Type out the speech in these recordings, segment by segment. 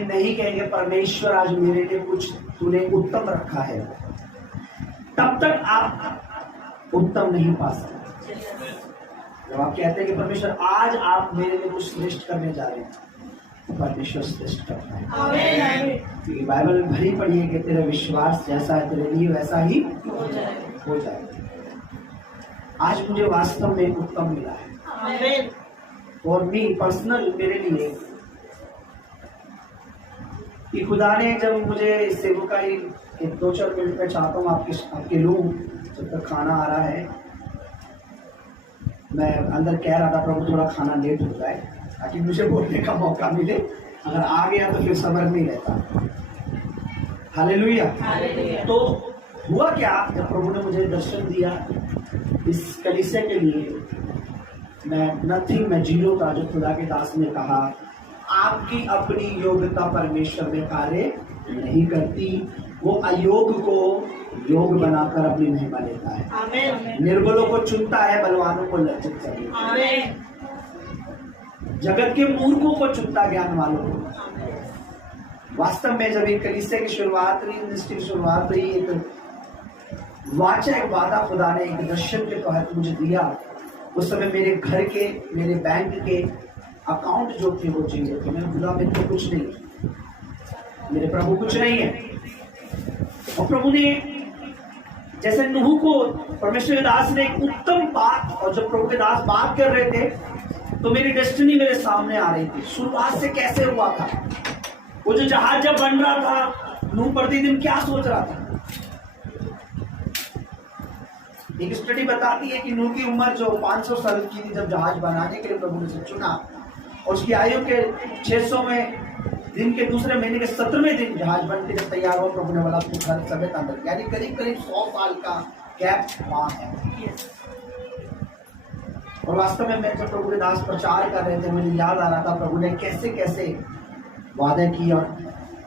नहीं कहेंगे परमेश्वर आज मेरे लिए कुछ तूने उत्तम रखा है, तब तक आप उत्तम नहीं पा सकते। जब आप कहते हैं कि परमेश्वर आज आप मेरे लिए कुछ श्रेष्ठ करने जा रहे हैं, तो परमेश्वर श्रेष्ठ करता है। क्योंकि बाइबल में भरी पड़ी है कि तेरा विश्वास जैसा है तेरे लिए वैसा ही हो जाए। आज मुझे वास्तव में उत्तम मिला है और मी पर्सनल मेरे लिए कि खुदा ने जब मुझे सेवकाई 2-4 मिनट में चाहता हूँ आपके लूँ, जब तक खाना आ रहा है मैं अंदर कह रहा था प्रभु थोड़ा खाना लेट हो जाए ताकि मुझे बोलने का मौका मिले, अगर आ गया तो फिर सब्र नहीं रहता। हालेलुया। तो हुआ क्या, जब प्रभु ने मुझे दर्शन दिया इस कलीसिया के लिए, मैं जीरो था। जो खुदा के दास ने कहा आपकी अपनी योग्यता परमेश्वर में कार्य नहीं करती, वो अयोग को योग बनाकर अपनी महिमा लेता है। निर्बलों को चुनता है, बलवानों को लज्जित करता है। जगत के मूर्खों को चुनता, ज्ञान वालों को। वास्तव में जब एक कलीसिया की शुरुआत हुई, मिनिस्ट्री की शुरुआत हुई, एक वाचा एक वादा खुदा ने एक दर्शन के तहत मुझे दिया। उस समय मेरे घर के, मेरे बैंक के अकाउंट जो थे वो चाहिए थे। मैंने बोला मेरे को कुछ नहीं, मेरे प्रभु कुछ नहीं है। और प्रभु ने जैसे नूह को परमेश्वर के दास ने एक उत्तम बात, और जब प्रभु के दास बात कर रहे थे तो मेरी डेस्टिनी मेरे सामने आ रही थी। शुरुआत से कैसे हुआ था, वो जो जहाज जब बन रहा था, नूह प्रतिदिन क्या सोच रहा था। एक स्टडी बताती है कि नूह की उम्र जो 500 साल की थी जब जहाज बनाने के लिए प्रभु ने उसे चुना, और उसकी आयु के 600वें दिन के दूसरे महीने के 17वें दिन जहाज बन के जब तैयार हुआ, प्रभु ने बोला तू घर समेत अंदर, यानी करीब 100 साल का गैप वहां है। और वास्तव में मैं जब प्रभु के दास प्रचार कर रहे थे, मुझे याद आ रहा था प्रभु ने कैसे कैसे वादे किए, और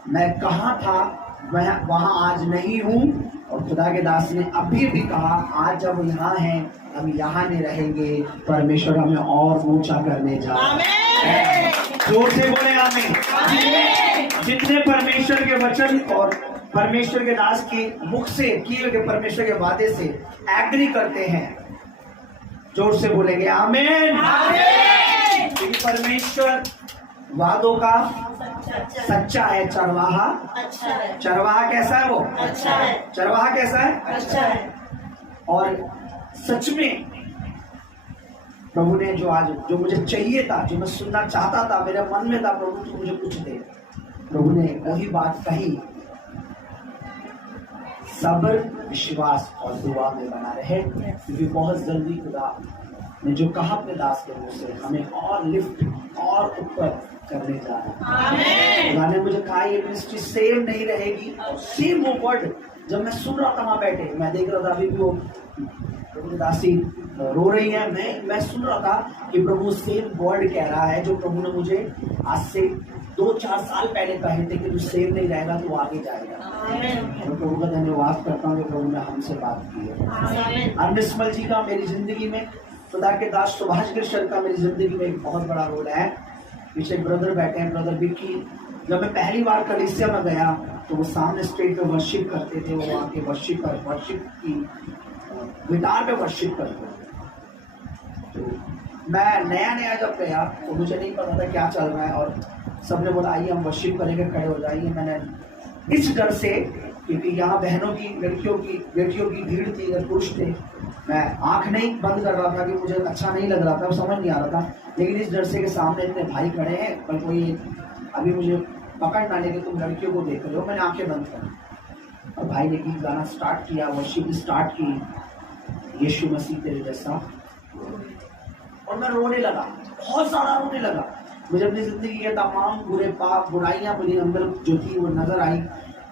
मैं कहाँ था वहां आज नहीं हूँ। और खुदा के दास ने अभी भी कहा आज जब यहाँ हैं हम यहाँ नहीं रहेंगे, परमेश्वर हमें और ऊंचा करने जा रहे हैं। जोर से बोले आमीन। जितने परमेश्वर के वचन और परमेश्वर के दास के मुख से किए हुए परमेश्वर के वादे से एग्री करते हैं, जोर से बोलेंगे आमीन। क्योंकि परमेश्वर वादों का सच्चा है, चरवाहा अच्छा है। चरवाहा कैसा है? वो अच्छा है। चरवाहा कैसा है? अच्छा है। और सच में प्रभु ने जो मुझे चाहिए था, जो मैं सुनना चाहता था, मेरे मन में था प्रभु तू मुझे कुछ दे, प्रभु ने वही बात कही। सब्र, विश्वास और दुआ में बना रहे, क्योंकि बहुत जल्दी खुदा ने जो कहा अपने दास के मुंह से हमें और लिफ्ट और ऊपर करने जा रहा है। खुदा ने मुझे कहा ये मिनिस्ट्री सेम नहीं रहेगी। और सेम वो वर्ड जब मैं सुन रहा था वहां बैठे, मैं देख रहा था अभी भी वो प्रभु दासी रो रही है, मैं सुन रहा था कि प्रभु सेम वर्ड कह रहा है जो प्रभु ने मुझे आज से 2-4 साल पहले कहे थे कि तू सेम नहीं रहेगा, तू आगे जाएगा। मैं प्रभु का धन्यवाद करता हूँ कि प्रभु ने हमसे बात की है। अनस्मल जी का मेरी जिंदगी में, खुदा के दास सुभाष कृष्ण का मेरी जिंदगी में एक बहुत बड़ा रोल है। पीछे ब्रदर बैठे हैं, ब्रदर विक्की। जब मैं पहली बार कलीसिया में गया तो वो सामने स्टेज पे वर्शिप करते थे, वो आके वर्शिप की गिटार पे वर्शिप करते थे। तो मैं नया जब गया तो मुझे नहीं पता था क्या चल रहा है, और सबने बोला आइए हम वर्शिप करेंगे, खड़े हो जाइए। मैंने इस डर से, क्योंकि यहाँ बहनों की, लड़कियों की, बेटियों की भीड़ थी, इधर पुरुष थे, मैं आंख नहीं बंद कर रहा था कि मुझे अच्छा नहीं लग रहा था, समझ नहीं आ रहा था। लेकिन इस डर से कि सामने इतने भाई खड़े हैं, पर कोई अभी मुझे पकड़ ना ले कि तुम लड़कियों को देख रहे हो, मैंने आंखें बंद कर। और भाई ने गीत गाना स्टार्ट किया, वर्शिप स्टार्ट की, यीशु मसीह तेरे जैसा, और मैं रोने लगा, बहुत सारा रोने लगा। मुझे अपनी जिंदगी के तमाम बुरे पाप, बुराइयां मुझे अंदर जो थी वो नजर आई।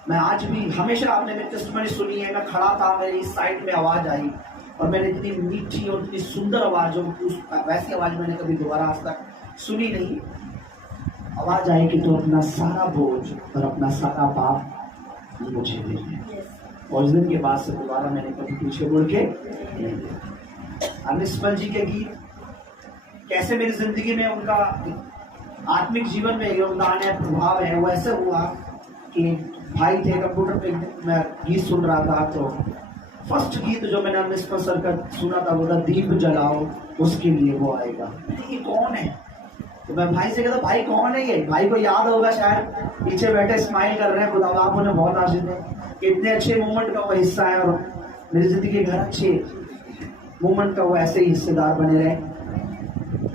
मैं आज भी, हमेशा आपने मेरी टेस्टिमनी सुनी है, मैं खड़ा था, मेरी इस साइड में आवाज आई और मैंने इतनी मीठी और इतनी सुंदर आवाज, वैसी आवाज मैंने कभी दोबारा आज तक सुनी नहीं। आवाज आई कि तू अपना सारा बोझ और अपना सारा पाप मुझे दे दे। और उस दिन के बाद से दोबारा मैंने कभी पीछे मुड़ के नहीं देखा। अनिस्मल जी के गीत कैसे मेरी जिंदगी में उनका आत्मिक जीवन में योगदान है, प्रभाव है। वो ऐसे हुआ कि भाई थे, कंप्यूटर पे मैं गीत सुन रहा था, तो फर्स्ट गीत जो मैंने मिस्टर सर का सुना था वो था दीप जलाओ उसके लिए वो आएगा। ये कौन है? तो मैं भाई से कहता भाई कौन है ये? भाई को याद होगा शायद, पीछे बैठे स्माइल कर रहे हैं, खुदा आप उन्हें बहुत आशीष दें। इतने अच्छे मोमेंट का वो हिस्सा है और मेरी जिंदगी के हर अच्छे मोमेंट का वो ऐसे ही हिस्सेदार बने रहे।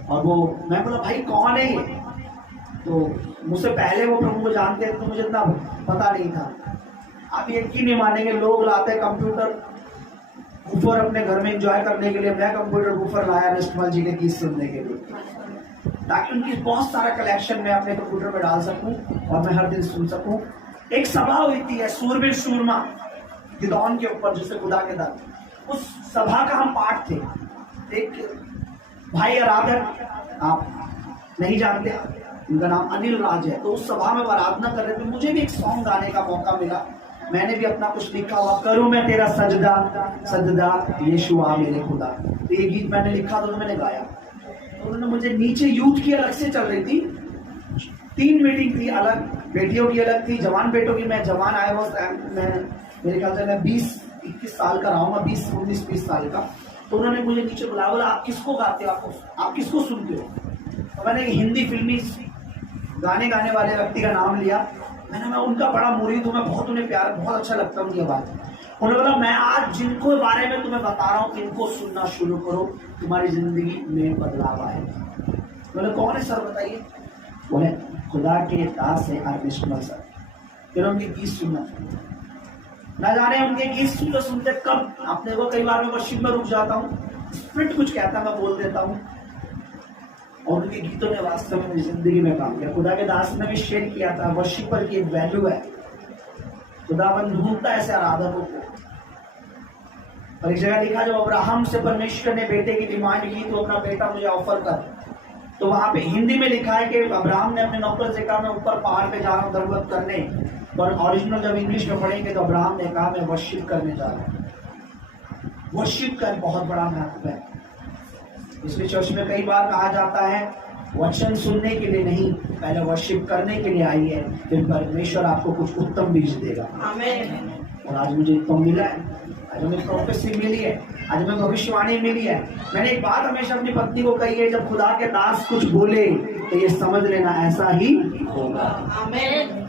और वो मैं बोला भाई कौन है ये? तो मुझसे पहले वो प्रभु को जानते थे तो मुझे इतना पता नहीं था। आप यकीन नहीं मानेंगे, लोग लाते कंप्यूटर बूफर अपने घर में एंजॉय करने के लिए, मैं कंप्यूटर बूफर लाया निष्ठमल जी के गीत सुनने के लिए, ताकि उनकी बहुत सारा कलेक्शन मैं अपने कंप्यूटर में डाल सकूं और मैं हर दिन सुन सकूं। एक सभा हुई थी सूरबीर सूरमा गिदौन के ऊपर, जिसे खुदा के दान, उस सभा का हम पार्ट थे। एक भाई आराधक, आप नहीं जानते, उनका नाम अनिल राज है, तो उस सभा में आराधना कर रहे थे। मुझे भी एक सॉन्ग गाने का मौका मिला, मैंने भी अपना कुछ लिखा हुआ, करूं मैं तेरा सजदा सजदा यीशु आ मेरे खुदा। तो ये गीत मैंने लिखा तो मैंने गाया। तो उन्होंने मुझे नीचे यूथ की अलग से चल रही थी, 3 मीटिंग थी अलग, बेटियों की अलग थी, जवान बेटों की। मैं जवान आया हुआ, मैं मेरे ख्याल से मैं 20-21 साल का रहूंगा, 19-20 साल का। तो उन्होंने मुझे नीचे बुलाया, बोला आप किसको गाते हो, आप किसको सुनते हो? तो मैंने हिंदी फिल्मी गाने गाने वाले व्यक्ति का नाम लिया। मैं उनका बड़ा मुरीद हूँ, मैं बहुत उन्हें प्यार, बहुत अच्छा लगता है उनकी आवाज। उन्होंने बोला मैं आज जिनको बारे में तुम्हें बता रहा हूँ इनको सुनना शुरू करो, तुम्हारी जिंदगी में बदलाव आएगा। बोले कौन है सर बताइए? बोले खुदा के दास है निष्ठमल सर। फिर उनके गीत सुनना, ना जाने उनके गीत सुनते सुनते कब अपने को, कई बार मैं वर्शिप में रुक जाता हूँ, स्प्रिट कुछ कहता मैं बोल देता हूँ, और उनके गीतों ने वास्तव में मेरी जिंदगी में काम किया। खुदा के दास ने भी शेयर किया था, वर्शिपर की एक वैल्यू है, खुदावन ढूंढता है ऐसे आराधकों को। और एक जगह लिखा, जब अब्राहम से परमेश्वर ने बेटे की डिमांड की तो अपना बेटा मुझे ऑफर कर, तो वहां पे हिंदी में लिखा है कि अब्राहम ने अपने नौकर से कहा मैं ऊपर पहाड़ पे जा रहा हूँ दरगत करने, और ओरिजिनल जब इंग्लिश में पढ़ेंगे तो अब्राहम ने कहा मैं वर्शिप करने जा रहा हूँ। वर्शिप का बहुत बड़ा महत्व है। इसलिए चर्च में कई बार कहा जाता है वचन सुनने के लिए नहीं, पहले वर्शिप करने के लिए आइए, फिर परमेश्वर आपको कुछ उत्तम बीज देगा। आमीन। और आज मुझे उत्तम मिला है, आज हमें प्रोफेसी मिली है, आज हमें भविष्यवाणी मिली है। मैंने एक बात हमेशा अपनी पत्नी को कही है, जब खुदा के दास कुछ बोले तो ये समझ लेना ऐसा ही होगा। आमीन।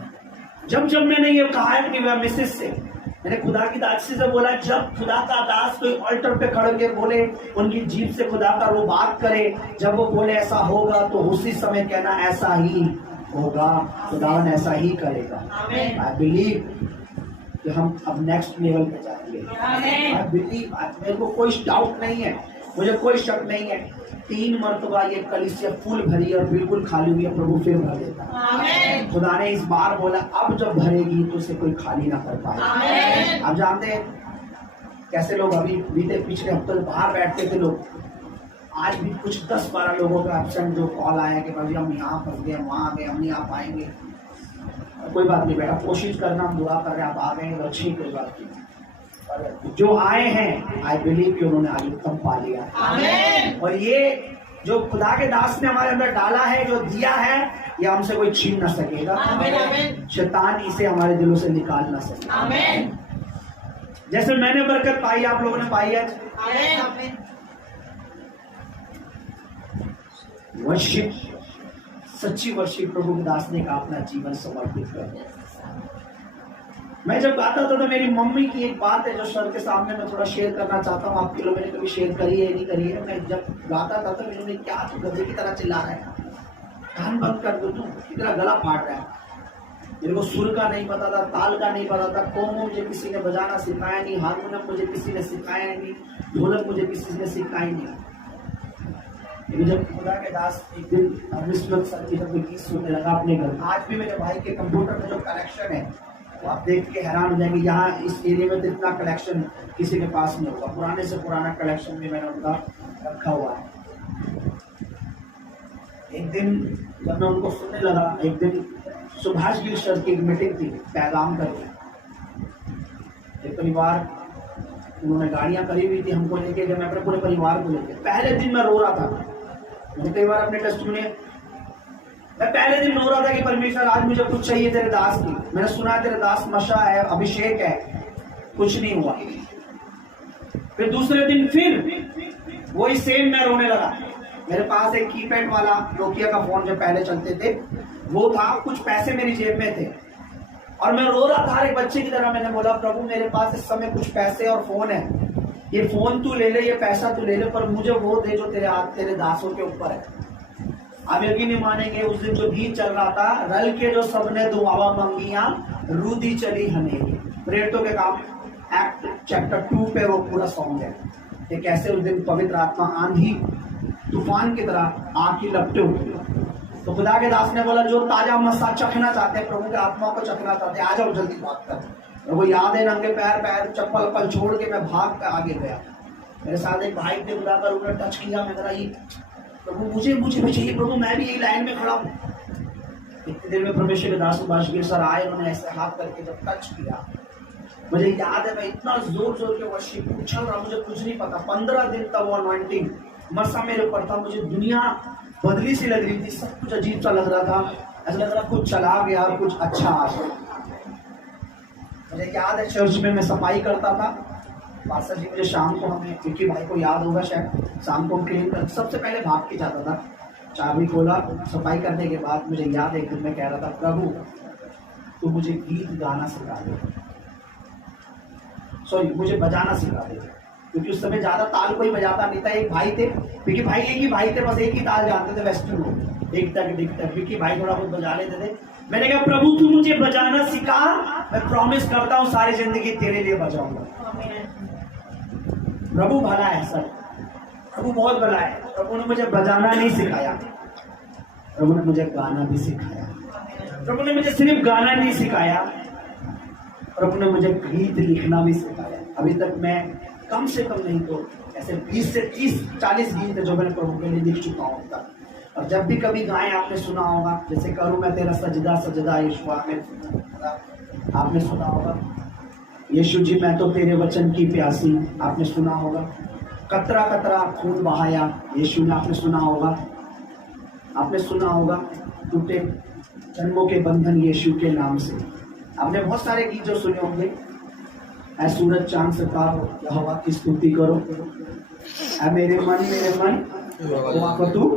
जब मैंने ये कहा है अपनी मिसेस से, मैंने खुदा की दासी से बोला, जब खुदा का दास कोई ऑल्टर पे खड़े के बोले, उनकी जीभ से खुदा का वो बात करे, जब वो बोले ऐसा होगा तो उसी समय कहना ऐसा ही होगा, खुदावन ऐसा ही करेगा। आई बिलीव कि हम अब नेक्स्ट लेवल पे जाएंगे। आई बिलीव, मेरे को कोई डाउट नहीं है, मुझे कोई शक नहीं है, 3 मरतबा ये कलीसिया फुल भरी और बिल्कुल खाली हुई है, प्रभु फिर भर देता। खुदा ने इस बार बोला अब जब भरेगी तो उसे कोई खाली ना कर पाए। आप जानते हैं कैसे लोग अभी बीते पिछले हफ्ते बाहर बैठते थे लोग, आज भी कुछ 10-12 लोगों का एब्सेंट जो कॉल आया कि भाई हम यहाँ फंस गए, वहाँ आ गए, हम नहीं आ पाएंगे। कोई बात नहीं बेटा, कोशिश करना, हम दुआ कर रहे हैं, आप आ गए तो अच्छी कोई बात नहीं। जो आए हैं आई बिलीव कि उन्होंने आज उत्तम पा लिया। आमीन। और ये जो खुदा के दास ने हमारे अंदर डाला है, जो दिया है, ये हमसे कोई छीन ना सकेगा। आमीन। शैतान इसे हमारे दिलों से निकाल ना सके। आमीन। जैसे मैंने बरकत पाई आप लोगों ने पाई है। आमीन। वर्शिप, सच्ची वर्शिप प्रभु के दास ने कहा अपना जीवन समर्पित कर। मैं जब गाता था तो मेरी मम्मी की एक बात है जो सर के सामने मैं थोड़ा शेयर करना चाहता हूँ, आपके लोगों ने कभी शेयर करी है नहीं करी है। मैं जब गाता था तो मेरे क्या तू गधे की तरह चिल्ला रहा है, कान बंद कर दो, तू इतना गला फाट रहा है। मेरे को सुर का नहीं पता था, ताल का नहीं पता था, कोमो मुझे किसी ने बजाना सिखाया नहीं, हारमोनियम मुझे किसी ने सिखाया नहीं, ढोलक मुझे किसी ने सिखाई नहीं। लेकिन जब खुदा के दास एक दिन विश्व सर की जब गीत सुनने लगा अपने घर, आज भी मेरे भाई के कंप्यूटर में जो कलेक्शन है तो आप देख के हैरान हो जाएंगे, यहाँ इस एरिया में तो इतना कलेक्शन किसी के पास नहीं होगा। पुराने से पुराना कलेक्शन भी मैंने उनका रखा हुआ है। एक दिन जब मैं उनको सुनने लगा, एक दिन सुभाष गिरी सर की एक मीटिंग थी पैगाम करके, एक परिवार, उन्होंने गाड़ियां करी हुई थी हमको लेके, मैं अपने पूरे परिवार को लेके, पहले दिन मैं रो रहा था। मैंने कई बार अपने टेस्ट में मैं पहले दिन रो रहा था कि परमेश्वर आज मुझे कुछ चाहिए तेरे दास की, मैंने सुना तेरे दास मशा है, अभिषेक है, कुछ नहीं हुआ। फिर दूसरे दिन फिर वही सेम मैं रोने लगा। मेरे पास एक कीपैड वाला नोकिया का फोन जो पहले चलते थे वो था, कुछ पैसे मेरी जेब में थे और मैं रो रहा था एक बच्चे की तरह। मैंने बोला प्रभु मेरे पास इस समय कुछ पैसे और फोन है, ये फोन तू ले ले, ये पैसा तू ले ले, पर मुझे वो दे जो तेरे हाथ तेरे दासों के ऊपर है। आप यकीन नहीं मानेंगे, उस दिन जो गीत चल रहा था, रल के जो सबने दुआवा मांगिया रूदी चली हनेगी, प्रेरितों के काम एक्ट चैप्टर 2 पे वो पूरा सॉन्ग है कि कैसे उस दिन पवित्र आत्मा आंधी तूफान की तरह आग की लपटे उठी। तो खुदा के दास ने बोला जो ताजा मस्सा चखना चाहते हैं, प्रभु के आत्मा को चखना चाहते हैं, आ जाओ जल्दी भाग कर। वो याद है नंगे पैर चप्पल अप्पल छोड़ के मैं भाग कर आगे गया। मेरे साथ एक भाई ने बुलाकर उन्होंने टच किया, मैं कहा ये प्रभु मुझे भी चाहिए प्रभु, मैं भी यही लाइन में खड़ा हूँ। इतनी देर में परमेश्वर के दास सुभाष गिर सर आए, उन्होंने ऐसे हाथ करके जब टच किया, मुझे याद है मैं इतना जोर के वर्शिप उछल रहा, मुझे कुछ नहीं पता। 15 दिन तक वो अनॉइंटिंग मसा मेरे ऊपर था, मुझे दुनिया बदली सी लग रही थी, सब कुछ अजीब सा लग रहा था, ऐसा लग रहा कुछ चला गया और कुछ अच्छा आ गया। मुझे याद है चर्च में मैं सफाई करता था, पास्टर जी मुझे शाम को, हमें विक्की भाई को याद होगा शायद, शाम को क्लीन कर सबसे पहले भाग के जाता था, चाबी खोला, सफाई करने के बाद मुझे याद है एक दिन मैं कह रहा था प्रभु तू मुझे गीत गाना सिखा दे, सॉरी मुझे बजाना सिखा दे, क्योंकि उस समय ज्यादा ताल कोई बजाता नहीं था। एक भाई थे विक्की भाई, एक ही भाई थे, बस एक ही ताल जानते थे, वेस्टर्न लोग, एक तक डिक तक, विक्की भाई थोड़ा बहुत बजा लेते थे। मैंने कहा प्रभु तू मुझे बजाना सिखा, मैं प्रॉमिस करता हूँ सारी जिंदगी तेरे लिए बजाऊंगा। प्रभु भला है सर, प्रभु बहुत भला है। प्रभु ने मुझे बजाना नहीं सिखाया, प्रभु ने मुझे गाना भी सिखाया। प्रभु ने मुझे सिर्फ गाना नहीं सिखाया, प्रभु ने मुझे गीत लिखना भी सिखाया। अभी तक मैं कम से कम नहीं तो ऐसे 20 से 30-40 गीत जो मैंने प्रभु के लिए लिख चुका हूँ अब तक। और जब भी कभी गाएं आपने सुना होगा, जैसे करूँ मैं तेरा सजदा सजदा यीशु, आपने सुना होगा। यीशु जी मैं तो तेरे वचन की प्यासी, आपने सुना होगा। कतरा कतरा खून बहाया यीशु ने, आपने सुना होगा। आपने सुना होगा टूटे जन्मों के बंधन यीशु के नाम से। आपने बहुत सारे गीत जो सुने होंगे, ऐ सूरज चांद सितारों यहोवा की स्तुति करो, ऐ मेरे मन यहोवा को तू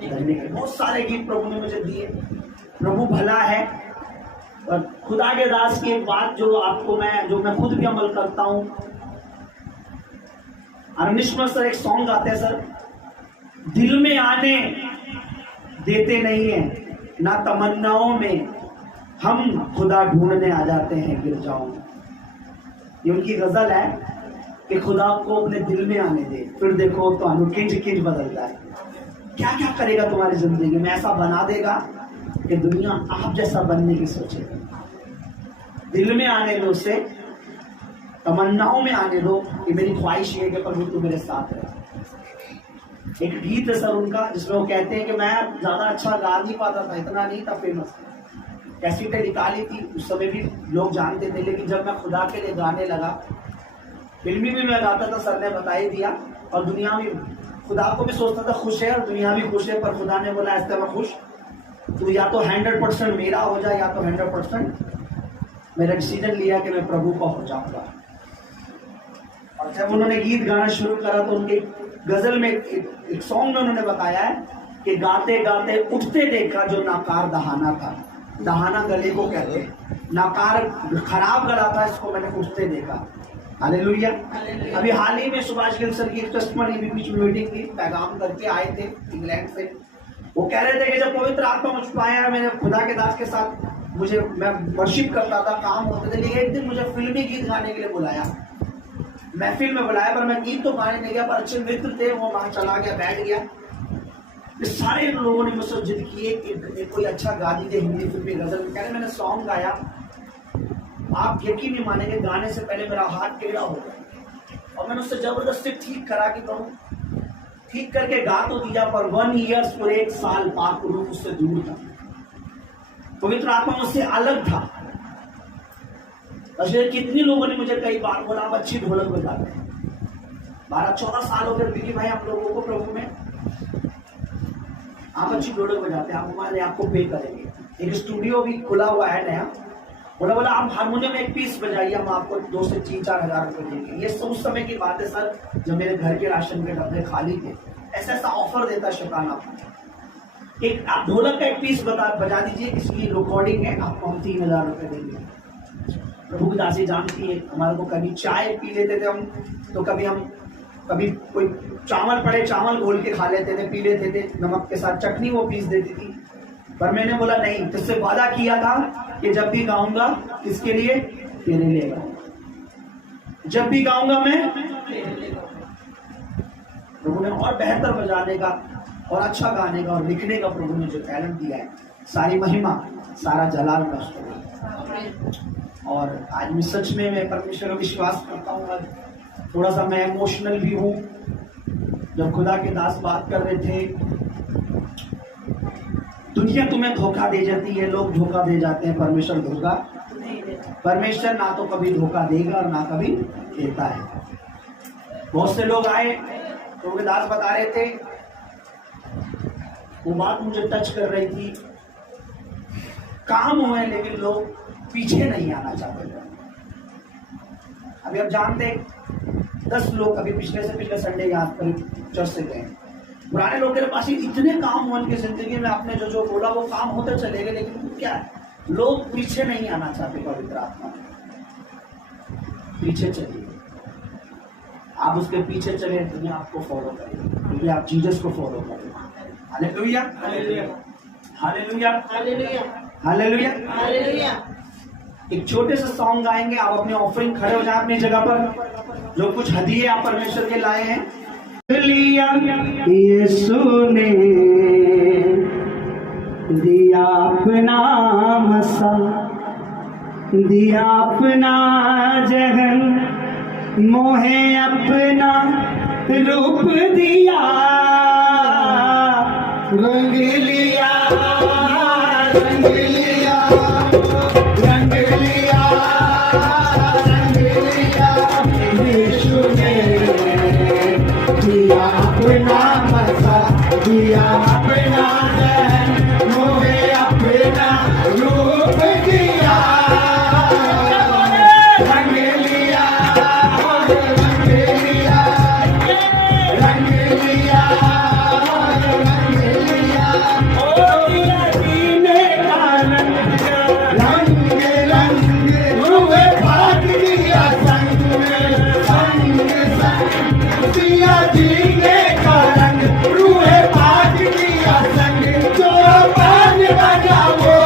धन्य कर। बहुत सारे गीत प्रभु ने मुझे दिए। प्रभु भला है। और खुदा के दास की एक बात जो आपको मैं खुद भी अमल करता हूँ, अरनिश्वर सर एक सॉन्ग गाते हैं सर, दिल में आने देते नहीं है ना तमन्नाओं में, हम खुदा ढूंढने आ जाते हैं गिरजाओं में। ये उनकी गजल है कि खुदा को अपने दिल में आने दे, फिर देखो तो किंच किंच बदलता है। क्या क्या करेगा तुम्हारी जिंदगी में, ऐसा बना देगा कि दुनिया आप जैसा बनने की सोचे। दिल में आने दो उसे, तमन्नाओं में आने दो कि मेरी ख्वाहिश है कि प्रभु तू मेरे साथ रहे। एक गीत है सर उनका जिसमें वो कहते हैं कि मैं ज्यादा अच्छा गा नहीं पाता था, इतना नहीं था फेमस, कैसेटें निकाली थी उस समय भी लोग जानते थे, लेकिन जब मैं खुदा के लिए गाने लगा, फिल्मी भी मैं गाता था, सर ने बता ही दिया, और दुनिया में खुदा को भी सोचता था खुश है और दुनिया भी खुश है, पर खुदा ने बोला ऐसे मैं खुश, तू या तो 100% मेरा हो जाए या तो 100% मेरा डिसीजन लिया कि मैं प्रभु का हो जाऊंगा। और जब उन्होंने गीत गाना शुरू करा तो उनके गजल में एक सॉन्ग में उन्होंने बताया है कि गाते गाते उठते देखा जो नाकार दहाना था। दहाना गले को कहते हैं, नाकार खराब गला था, इसको मैंने उठते देखा। हालेलुया। अभी हाल ही में सुभाष गिल सर की टेस्टमनी भी बीच में मीटिंग की, पैगाम करके आए थे इंग्लैंड से। वो कह रहे थे कि जब पवित्र आत्मा मुझ पर आया, मैंने खुदा के दास के साथ मैं वर्शिप करता था, काम होते थे, लेकिन एक दिन मुझे फिल्मी गीत गाने के लिए बुलाया, महफिल में बुलाया, पर मैं गीत तो गाने नहीं गया, पर अच्छे मित्र थे, वो वहां चला गया, बैठ गया। सारे लोगों ने मुझसे जिद किए कि कोई अच्छा गा दीजिए हिंदी फिल्मी गजल। कह रहे मैंने सॉन्ग गाया, आप यकीन नहीं मानेंगे, गाने से पहले मेरा हाथ टेढ़ा हो गया और मैंने उससे जबरदस्ती ठीक करा कि कहूँ, ठीक करके गा तो दिया, पर 1 ईयर पर 1 साल पाक रूप उससे दूर था। पवित्र आत्मा मुझसे अलग था। कितनी लोगों ने मुझे कई बार बोला आप अच्छी ढोलक बजाते हैं। 12-14 साल हो गए विकी भाई हम लोगों को प्रभु में। आप अच्छी ढोलक बजाते हैं, आप हमारे आपको पे करेंगे। एक स्टूडियो भी खुला हुआ है नया, बोला आप हारमोनियम एक पीस बजाइए, हम आपको 2 से 3-4 हजार रुपए देंगे। ये सब उस समय की बात है सर, जब मेरे घर के राशन के डब्बे खाली थे। ऐसा ऐसा ऑफर देता शैतान आपको। एक आप ढोलक का एक पीस बजा दीजिए, इसकी रिकॉर्डिंग है, आपको हम 3000 रुपए देंगे। प्रभु की दासी जानती है, हमारे को कभी चाय पी लेते थे हम, तो कभी कोई चावल पड़े, चावल घोल के खा लेते थे, पी लेते थे नमक के साथ, चटनी वो पीस देती थी। पर मैंने बोला नहीं, तुझसे वादा किया था कि जब भी गाऊंगा, किसके लिए? तेरे लिए गाऊंगा। जब भी गाऊंगा मैं प्रभु ने और बेहतर बजाने का और अच्छा गाने का और लिखने का प्रभु ने जो टैलेंट दिया है, सारी महिमा सारा जलाल का उसको। और आज मैं सच में मैं परमेश्वर का विश्वास करता हूँ। थोड़ा सा मैं इमोशनल भी हूँ। जब खुदा के दास बात कर रहे थे, दुनिया तुम्हें धोखा दे जाती है, लोग धोखा दे जाते हैं, परमेश्वर धोखा नहीं देता। परमेश्वर ना तो कभी धोखा देगा और ना कभी देता है। बहुत से लोग आए, प्रभु के दास बता रहे थे, वो बात मुझे टच कर रही थी। काम हुए लेकिन लोग पीछे नहीं आना चाहते थे। अभी आप जानते 10 लोग अभी पिछले संडे यहाँ पर चर्च से गए। पुराने लोग के पास इतने काम हुए उनकी जिंदगी में, आपने जो बोला वो काम होते चले गए, लेकिन क्या है, लोग पीछे नहीं आना चाहते। पवित्र आत्मा पीछे चलिए, आप उसके पीछे चले, दुनिया आपको फॉलो करेगी, क्योंकि आप जीसस को फॉलो करें। Hallelujah, hallelujah, hallelujah, hallelujah, hallelujah. एक छोटे से सॉन्ग गाएंगे, आप अपने ऑफरिंग खड़े हो जाए अपनी जगह पर। जो कुछ हदिये आप परमेश्वर के लाए हैं, लिया यीशु ने दिया अपना मसा, दिया अपना जहन, मोहे अपना रूप दिया, रंग लिया, रंग लिया, रंग लिया, रंग लिया। यीशु ने दिया अपना मसा, दिया अपना जहन, मोहे अपना रूप दिया, रंग लिया, रंग लिया, रंग लिया, रंग लिया। जीने का रंग रंग रूहे बात दिया, संग संग संग दिया। जीने का रंग रूहे बात दिया, संग जो बाज बजा वो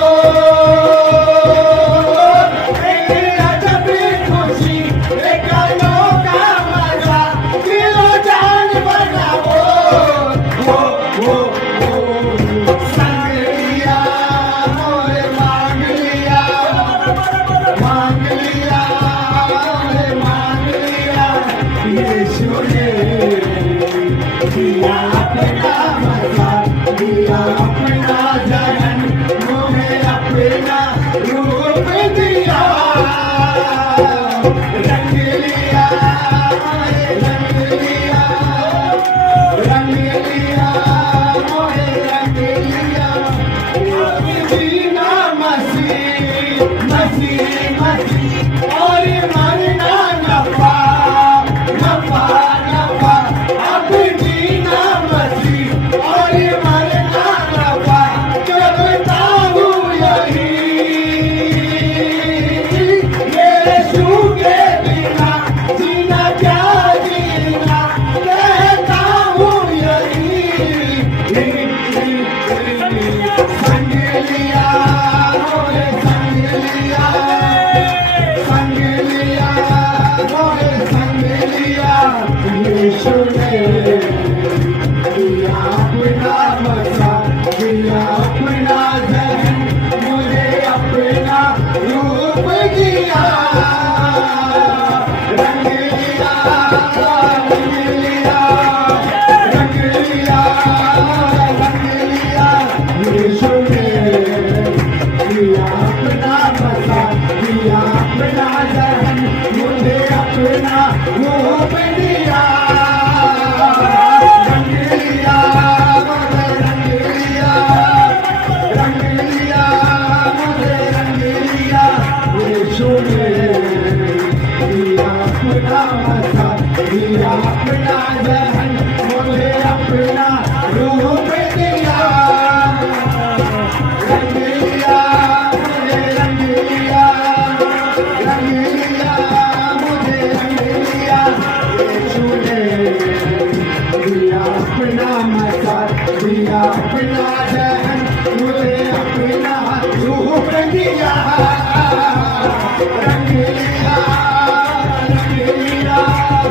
एक अजब खुशी, एक अनोखा मजा, दिलो जान बजा वो संग लिया, मोरे मांग लिया, मांग लिया, मोरे मांग लिया। यीशु ने दिया अपना मजा, दिया अपना जहन, मोहे अपना रूप दिया, रंग लिया, रंग लिया, रंग लिया, मोहे रंग लिया। जीना मसीह मसीह मसीह और मरना नफा नफा नफा। अब जीना मसीह और मरना नफा, करता हूँ यही यीशु के बिना, जीना क्या जीना, कहता हूँ यही। संग लिया, मोरे संग लिया, संग लिया, मोरे संग लिया। यीशु ने दिया अपना मजा, दिया अपना जहन, मुझे अपना रूप दिया, रंग लिया, रंग लिया, रंग लिया, रंग लिया। यीशु ने दिया अपना मजा, दिया अपना जहन, मुझे अपना रूप दिया, रंग लिया, रंग लिया, मसाल दिया अपना जहन मुझे अपना रूप दिया रंग लिया मुझे रंग लिया मुझे रंग लिया यीशु ने दिया अपना मसाल दिया अपना जहन मुझे अपना रूप दिया रंग लिया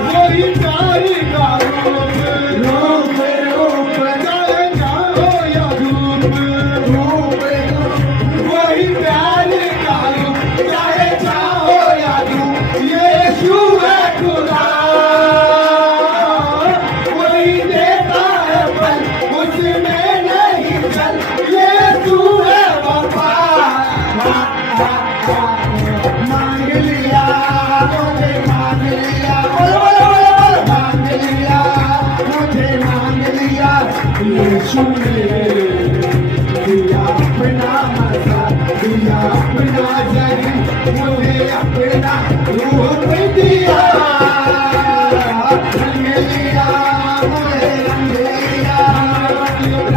वही प्यारी का रूप रूप रूप चाहे जाओ या धूप रूप वही प्यारी का रूप चाहे जाओ या धूप यीशु है खुदा वही देता है फल उसमें नहीं चल यीशु है वफा मांग लिया मुझे मांग लिया मांग लिया मुझे मांग लिया यीशु ने दिया अपना मसाल दिया अपना जहन मुझे अपना रूप दिया रंग लिया मुझे रंग लिया रंग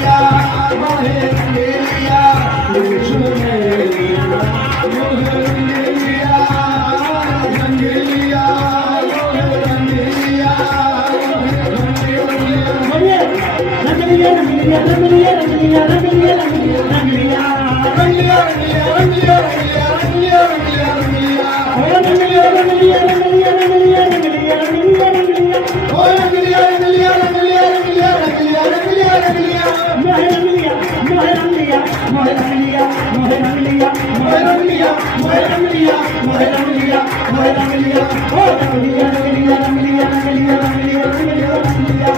लिया मुझे रंग लिया यीशु ने मुझे रंग लिया रंग लिया रंग लिया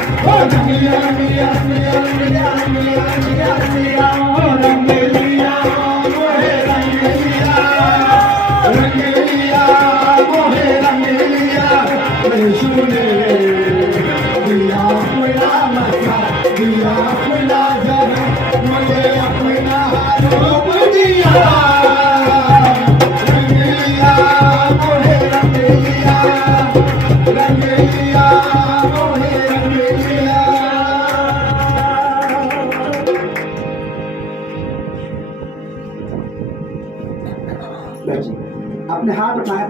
अपने हाथ उठाए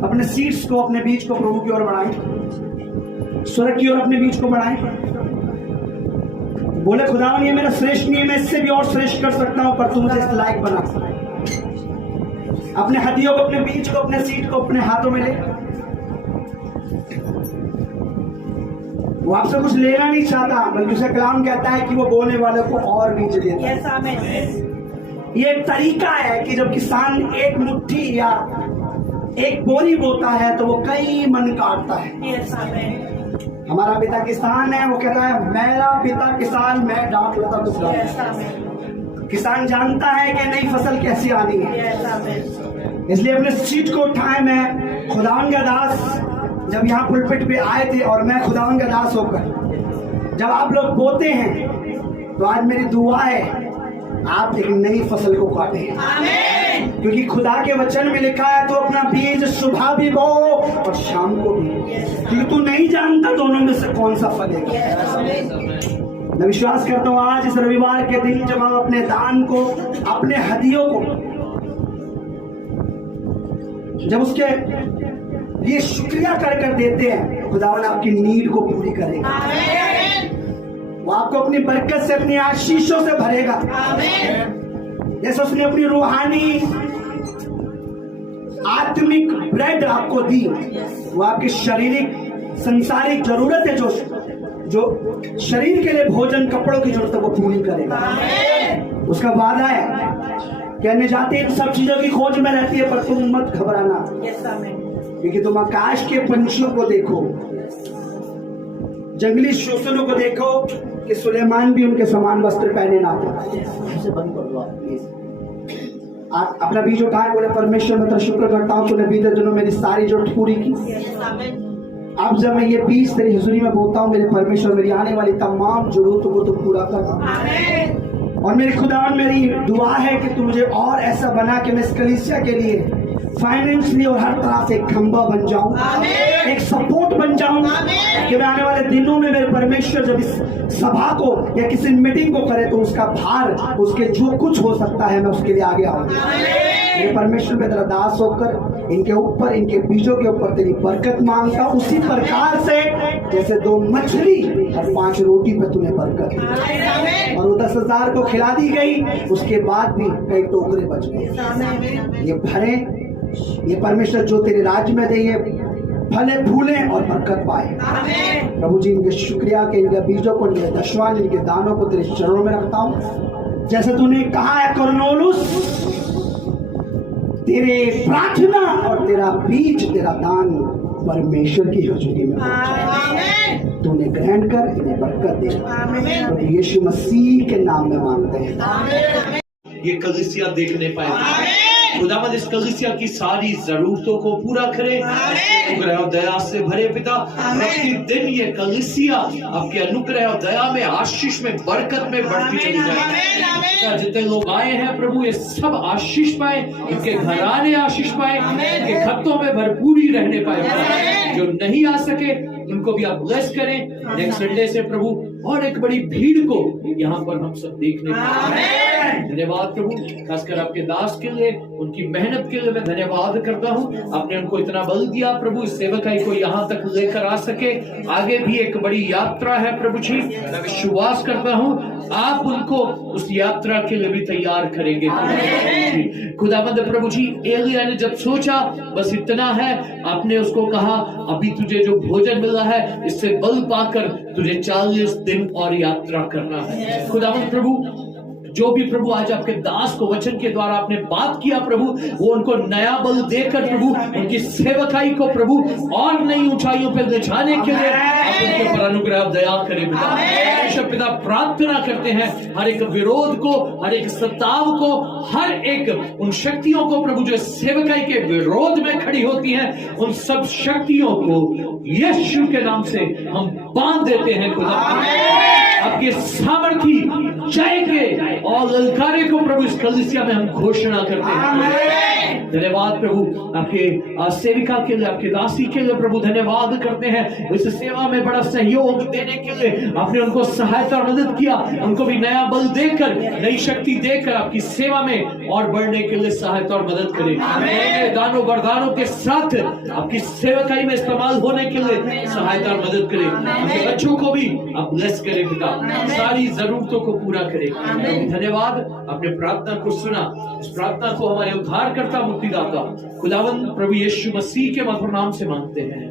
अपने सीट्स को अपने बीच को प्रभु की ओर बढ़ाएं स्वर्ग की ओर अपने बीच को बढ़ाएं बोले खुदावन ये मेरा श्रेष्ठ नहीं है मैं इससे भी और श्रेष्ठ कर सकता हूं पर तू मुझे इस लायक बना अपने हदियों को अपने बीच को अपने सीट को अपने हाथों में ले वो आपसे कुछ लेना नहीं चाहता बल्कि उसे कलाम कहता है कि वो बोने वाले को और बीज देता है ये एक तरीका है कि जब किसान एक मुट्ठी या एक बोरी बोता है तो वो कई मन काटता है हमारा पिता किसान है वो कहता है मेरा पिता किसान मैं डांट लेता कुछ किसान जानता है कि नई फसल कैसी आनी है इसलिए अपने सीट को उठाए मैं खुदावन का दास जब यहाँ पुलपिट पे आए थे और मैं खुदावन का दास होकर जब आप लोग बोते हैं तो आज मेरी दुआ है आप एक नई फसल को काटें क्योंकि खुदा के वचन में लिखा है तो अपना बीज सुबह भी बो और शाम को भी क्योंकि तू नहीं जानता दोनों में से कौन सा फलेगा मैं विश्वास करता हूँ आज इस रविवार के दिन जब हम अपने दान को अपने हदियों को जब उसके लिए शुक्रिया कर कर देते हैं खुदावन आपकी नीड को पूरी करेगा वो आपको अपनी बरकत से अपनी आशीषों से भरेगा जैसे उसने अपनी रूहानी आत्मिक ब्रेड आपको दी वो आपकी शारीरिक संसारिक जरूरत है जो शरीर के लिए भोजन कपड़ों की जरूरत है वो पूरी करेगा उसका वादा है कहने जाते इन सब चीजों की खोज में रहती है पर तुम मत घबराना क्योंकि तुम आकाश के पंछियों को देखो जंगली शोषणों को देखो कि सुलेमान भी उनके समान वस्त्र पहने ना थे बंद कर दो प्लीज आप अपना बीज उठाए बोले परमेश्वर मैं तेरा शुक्र करता हूँ तूने बीते दिनों मेरी सारी जरूरत पूरी की अब जब मैं ये बीज तेरी हुजूरी में बोलता हूँ मेरे परमेश्वर मेरी आने वाली तमाम जरूरतों को तू पूरा कर और मेरी खुदावन मेरी दुआ है कि तू मुझे और ऐसा बना कि मैं इस कलीसिया के लिए फाइनेंशियली और हर तरह से एक खंभा बन जाऊं, एक सपोर्ट बन जाऊं, कि मैं आने वाले दिनों में मेरे परमेश्वर जब इस सभा को या किसी मीटिंग को करे तो उसका भार, उसके जो कुछ हो सकता है मैं उसके लिए आगे आऊंगा। मेरे परमेश्वर में तेरा दास होकर इनके ऊपर, इनके बीजों के ऊपर तेरी बरकत मांगता, उसी प्रकार से जैसे 2 मछली और 5 रोटी पे तूने बरकत दी और वो 10,000 को खिला दी गई, उसके बाद भी कई टोकरे बच गए। ये भरे, ये परमेश्वर जो तेरे राज्य में दे, ये फले फूले और बरकत पाए। प्रभु जी इनके शुक्रिया के इनके बीजों को, इनके दशवां, इनके दानों को तेरे चरणों में रखता हूँ। जैसे तूने कहा है कुरनेलियुस, तेरे प्रार्थना और तेरा बीज, तेरा दान परमेश्वर की हजूरी में तूने ग्रहण कर इन्हें बरकत दे। तो यीशु मसीह के नाम में मांगते हैं। ये कलीसिया देखने पाए, खुदावंद इस कलीसिया की सारी जरूरतों को पूरा करे, अनुग्रह और दया से भरे पिता। प्रतिदिन ये कलीसिया आपके अनुग्रह और दया में, आशीष में, बरकत में बढ़ती चली जाए। जितने लोग आए हैं प्रभु, ये सब आशीष पाए, इनके घराने आशीष पाए, इनके खत्तों में भरपूरी रहने पाए। जो नहीं आ सके उनको भी आप ब्लेस करें। नेक्स्ट संडे से प्रभु और एक बड़ी भीड़ को यहाँ पर हम सब देखने पाए। धन्यवाद प्रभु, खासकर आपके दास के लिए, उनकी मेहनत के लिए मैं धन्यवाद करता हूँ। आपने उनको इतना बल दिया प्रभु, इस सेवकाई को यहाँ तक लेकर आ सके। आगे भी एक बड़ी यात्रा है प्रभु जी, मैं विश्वास करता हूँ आप उनको उस यात्रा के लिए भी तैयार करेंगे खुदावंद प्रभु जी। एलिया ने जब सोचा बस इतना है, आपने उसको कहा अभी तुझे जो भोजन मिला है इससे बल पाकर तुझे 40 दिन और यात्रा करना है। खुदावंद प्रभु, जो भी प्रभु आज आपके दास को वचन के द्वारा आपने बात किया प्रभु, वो उनको नया बल देकर प्रभु उनकी सेवकाई को प्रभु और नई ऊंचाइयों पर ले जाने के लिए आप उनके ऊपर अनुग्रह दया करें पिता। पिता प्रार्थना करते हैं हर एक विरोध को, हर एक सताव को, हर एक उन शक्तियों को प्रभु जो सेवकाई के विरोध में खड़ी होती हैं, उन सब शक्तियों को यीशु के नाम से हम बांध देते हैं खुदा। आपके सामर्थी जय के और ललकारे को प्रभु इस कलीसिया में हम घोषणा करते हैं। धन्यवाद प्रभु आपके सेविका के लिए, आपके दासी के लिए प्रभु धन्यवाद करते हैं। इस सेवा में बड़ा सहयोग देने के लिए आपने उनको सहायता और मदद किया, उनको भी नया बल देकर, नई शक्ति देकर आपकी सेवा में और बढ़ने के लिए सहायता और मदद करें। दानों वरदानों के साथ आपकी सेवकाई में इस्तेमाल होने के लिए सहायता और मदद करें। आपके बच्चों को भी आप ब्लेस करें पिता, सारी जरूरतों को पूरा करें। धन्यवाद, आपने प्रार्थना को सुना। इस प्रार्थना को हमारे उद्धारकर्ता मुक्तिदाता खुदावंद प्रभु यीशु मसीह के मधुर नाम से मांगते हैं।